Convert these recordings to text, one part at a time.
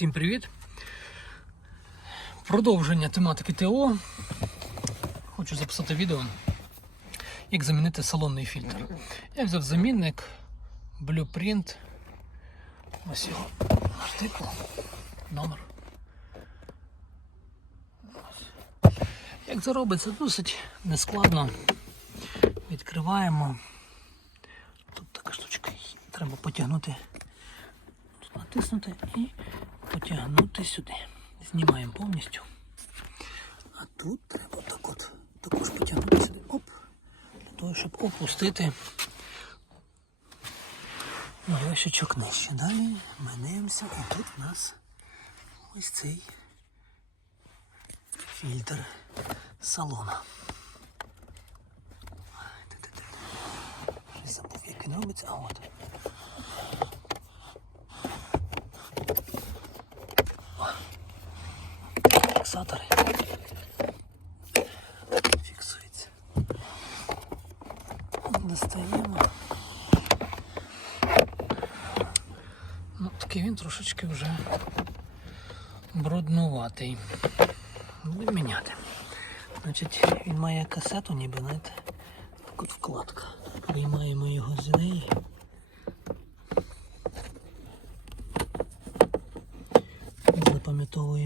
Всім привіт! Продовження тематики ТО. Хочу записати відео, як замінити салонний фільтр. Я взяв замінник Blueprint. Ось його артикул, номер. Як це робиться, досить нескладно. Відкриваємо. Тут така штучка. Треба потягнути Тут натиснути і потягнути сюди. Знімаємо повністю. А тут треба так от також потягнути сюди. Оп. Для того, щоб опустити ящичок нижче. Далі ми дивимося, і тут у нас ось цей фільтр салона. Забув, як він робиться, а от. Фіксатори. Фіксується. Достаємо. Ну, такий він трошечки вже бруднуватий. Будемо міняти. Значить, він має касету, ніби, знаєте, вкладка. Виймаємо його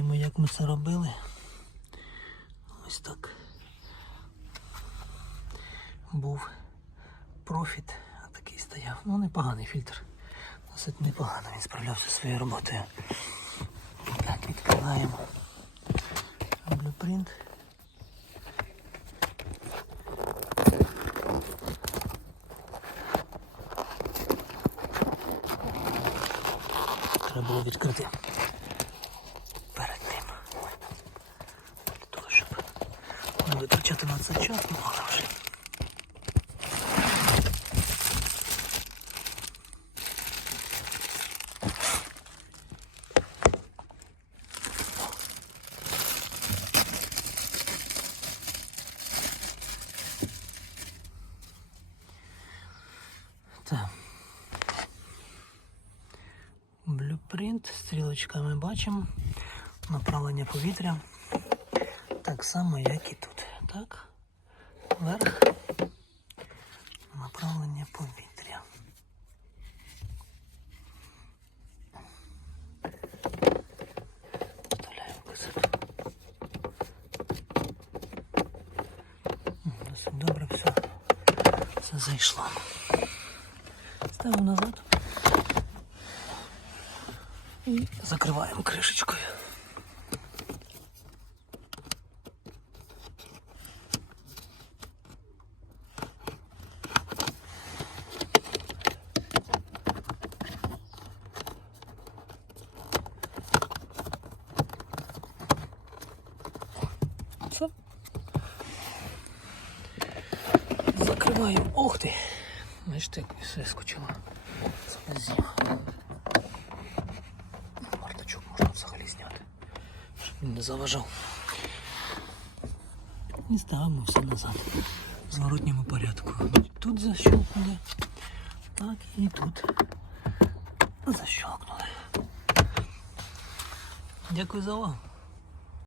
Запам'ятовуємо, як ми це робили. Ось так. Був профіт, а такий стояв. Ну, непоганий фільтр. Досить непогано він справлявся своєю роботою. Так, відкриваємо блюпринт. Треба було відкрити перед ним. Для того, щоб витрачати на це час, ну але вже. Блюпринт, стрілочками бачимо. Направлення повітря. Так само, як і тут. Так. Вверх. Направлення повітря. Вставляємо касету. Досить добре все. Все зайшло. Ставимо назад. І закриваємо кришечкою. Все. Закриваю. Ох ти! Бачите, як все скочило. З'їв. Бардачок можна взагалі зняти, щоб він не заважав. І ставимо все назад в зворотньому порядку. Тут защелкнули, так і тут защелкнули. Дякую за увагу.